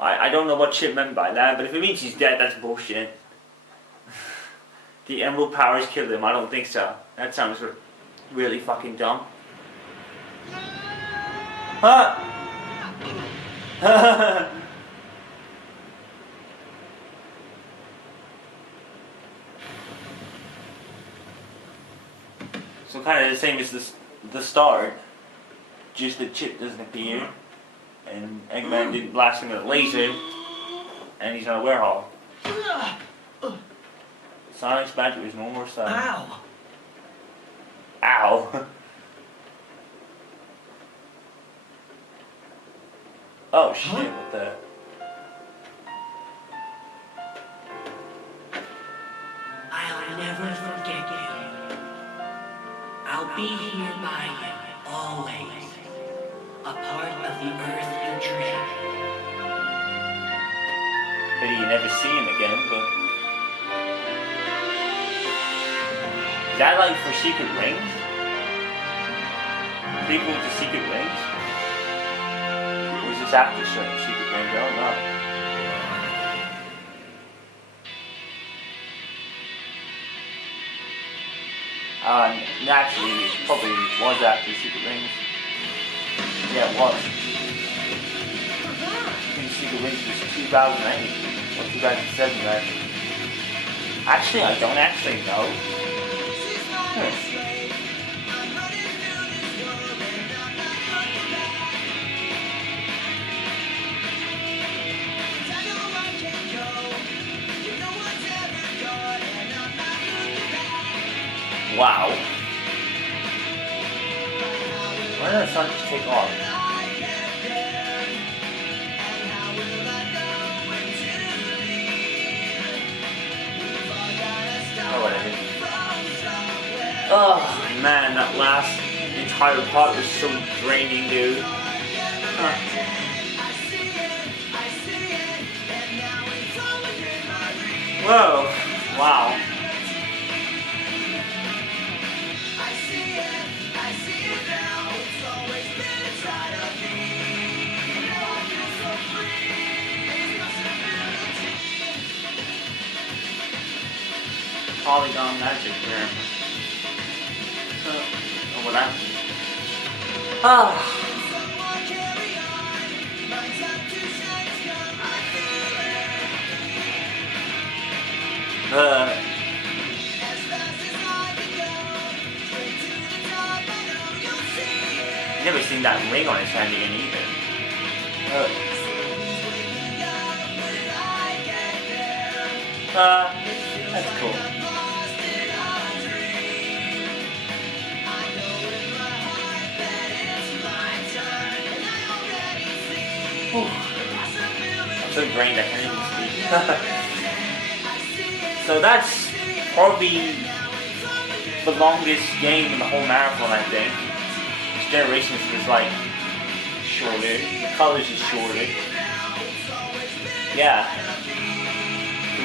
I don't know what Chip meant by that, but if it means he's dead, that's bullshit. The emerald powers killed him. I don't think so. That sounds really fucking dumb. Huh? So kind of the same as the start, just that Chip doesn't appear, and Eggman didn't blast him with a laser, and he's not a werewolf. Sonic's magic is no more Sonic. Ow! Ow! Oh shit! What the? I'll never forget you. I'll be here by you, always. A part of the earth you dream. Maybe you never see him again, but... Is that like for Secret Rings? Prequel to Secret Rings? Or is this after Secret Rings? I don't know. Naturally, it probably was after Secret Rings. Yeah, it was. I think Secret Rings was 2008 or 2007, right? Actually, I don't actually know. Wow. Why did the sun just take off? Oh, whatever. Oh, man, that last entire part was so draining, dude. Whoa. Wow. Polygon magic here. Oh, what happened? Ah. Never seen that ring on his hand again either. That's cool. I'm so drained I can't even speak. So that's probably the longest game in the whole marathon, I think. This Generations was like shorter. Colors is shorter. Yeah.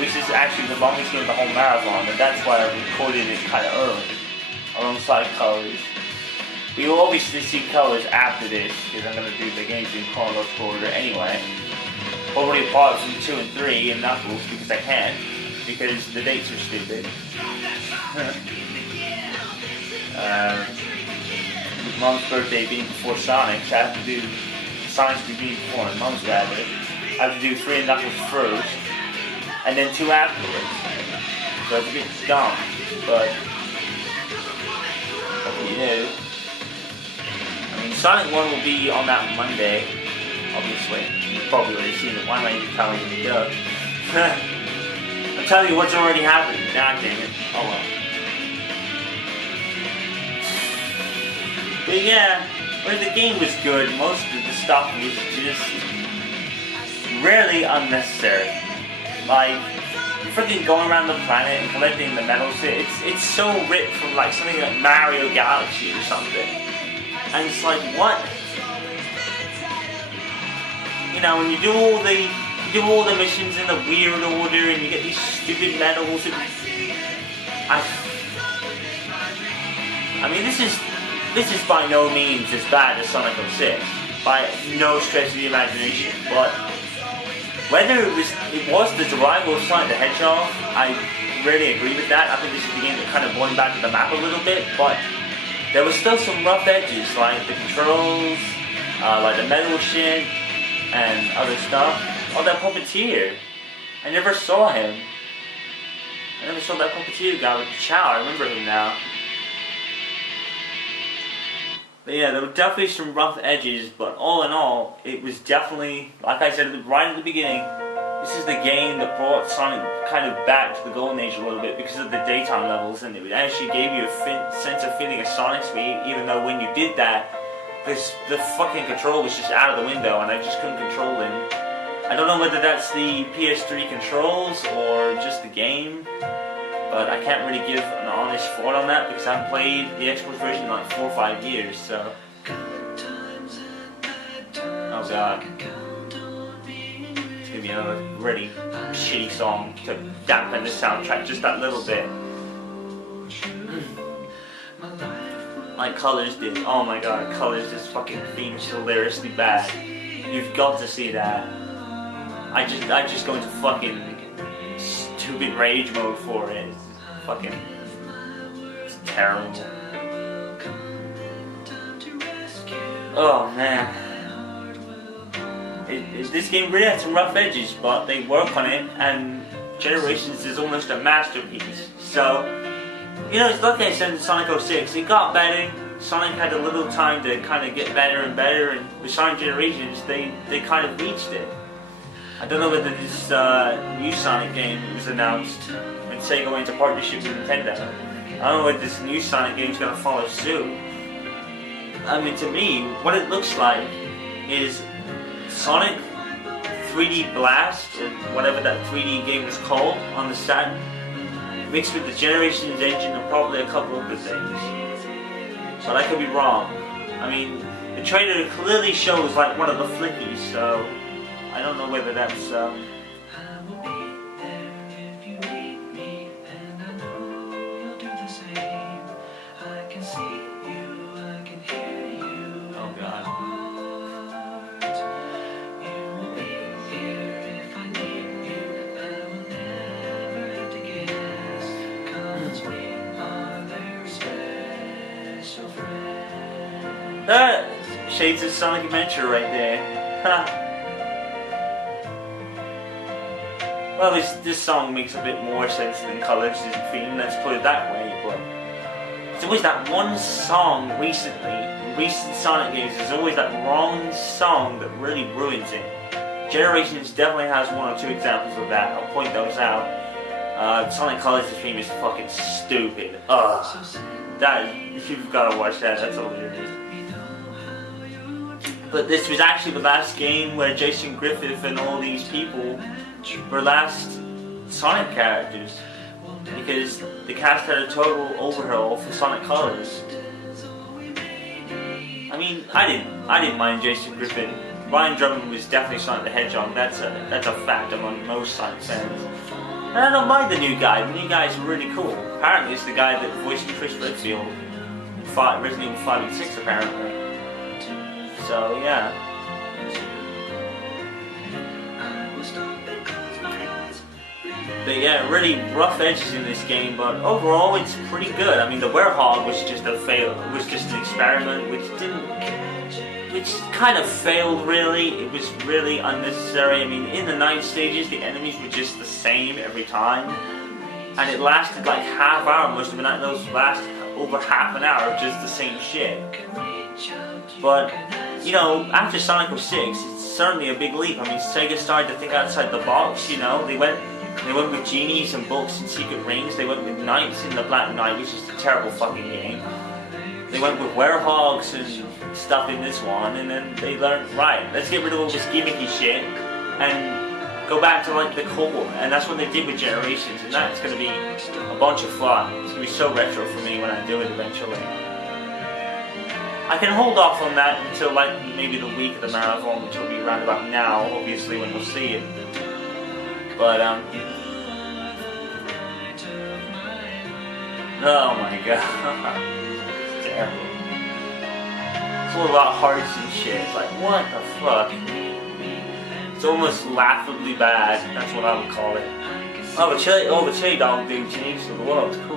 This is actually the longest game of the whole marathon, and that's why I recorded it kind of early, alongside Colors. We will obviously see Colors after this, because I'm going to do the games in chronological order anyway. Probably apart from 2 and 3 and Knuckles, because I can't, because the dates are stupid. With Mom's birthday being before Sonic's, I have to do Sonic's being before my Mom's rather. I have to do 3 and Knuckles first, and then 2 afterwards. So it's a bit dumb, but what can you do? I mean, Sonic 1 will be on that Monday, obviously. You've probably already seen it. Why am I even telling you to go? I'm telling you what's already happened. Nah, dang it. Oh well. But yeah, when the game was good, most of the stuff was just really unnecessary. Like, freaking going around the planet and collecting the medals, it's so ripped from like something like Mario Galaxy or something. And it's like, what? You know, when you do all the missions in the weird order and you get these stupid medals. I mean, this is by no means as bad as Sonic 06, by no stretch of the imagination, but Whether it was the arrival of Sonic the Hedgehog, I really agree with that. I think this is the game that kind of won back to the map a little bit, but there was still some rough edges, like the controls, like the metal shit, and other stuff. Oh, that puppeteer. I never saw him. I never saw that puppeteer guy with the chow. I remember him now. But yeah, there were definitely some rough edges, but all in all, it was definitely, like I said right at the beginning, this is the game that brought Sonic kind of back to the golden age a little bit because of the daytime levels, and it actually gave you a sense of feeling of Sonic speed, even though when you did that, the fucking control was just out of the window and I just couldn't control him. I don't know whether that's the PS3 controls or just the game, but I can't really give an honest thought on that because I haven't played the Xbox version in like 4 or 5 years, so... Oh god. It's gonna be another really shitty song to dampen the soundtrack just that little bit. Like Colors did. Oh my god, Colors, this fucking theme is hilariously bad. You've got to see that. I just go into fucking stupid rage mode for it. It's terrible. Oh man. This game really had some rough edges, but they work on it, and Generations is almost a masterpiece. So, you know, it's like I said in Sonic 06, it got better. Sonic had a little time to kind of get better and better, and with Sonic Generations, they kind of reached it. I don't know whether this new Sonic game was announced when Sega went into partnership with Nintendo. I don't know whether this new Sonic game is going to follow suit. I mean, to me, what it looks like is Sonic 3D Blast, or whatever that 3D game was called, on the Saturn, mixed with the Generations engine and probably a couple other things. But I could be wrong. I mean, the trailer clearly shows like one of the flickies, so I don't know whether that's oh god. That shades of Sonic Adventure right there. Ha. Well, this song makes a bit more sense than Colors' theme, let's put it that way, but it's always that one song recently, in recent Sonic games, there's always that wrong song that really ruins it. Generations definitely has one or two examples of that, I'll point those out. Sonic Colors' theme is fucking stupid. Ugh. That, you've gotta watch that, that's hilarious. But this was actually the last game where Jason Griffith and all these people were last Sonic characters, because the cast had a total overhaul for Sonic Colors. I mean, I didn't mind Jason Griffith. Ryan Drummond was definitely Sonic the Hedgehog. That's a fact among most Sonic fans. And I don't mind the new guy. The new guy is really cool. Apparently, it's the guy that voiced Chris Redfield in Resident Evil 5 and 6. Apparently. So yeah. But yeah, really rough edges in this game, but overall it's pretty good. I mean, the Werehog was just a fail. It was just an experiment, which kind of failed. Really, it was really unnecessary. I mean, in the 9 stages, the enemies were just the same every time, and it lasted like half hour. Most of the night, those last over half an hour of just the same shit. But you know, after Sonic 06, it's certainly a big leap. I mean, Sega started to think outside the box. You know, they went with genies and books and secret rings. They went with knights in the Black Knight, which is a terrible fucking game. They went with werehogs and stuff in this one, and then they learned, right, let's get rid of all this gimmicky shit and go back to like the core. And that's what they did with Generations, and that's going to be a bunch of fun. It's going to be so retro for me when I do it eventually. I can hold off on that until like maybe the week of the marathon, which will be around about now, obviously, when we'll see it. But oh my god, it's terrible. It's all about hearts and shit. It's like, what the fuck? It's almost laughably bad. That's what I would call it. Oh, the chili dog dude changed the world. Cool.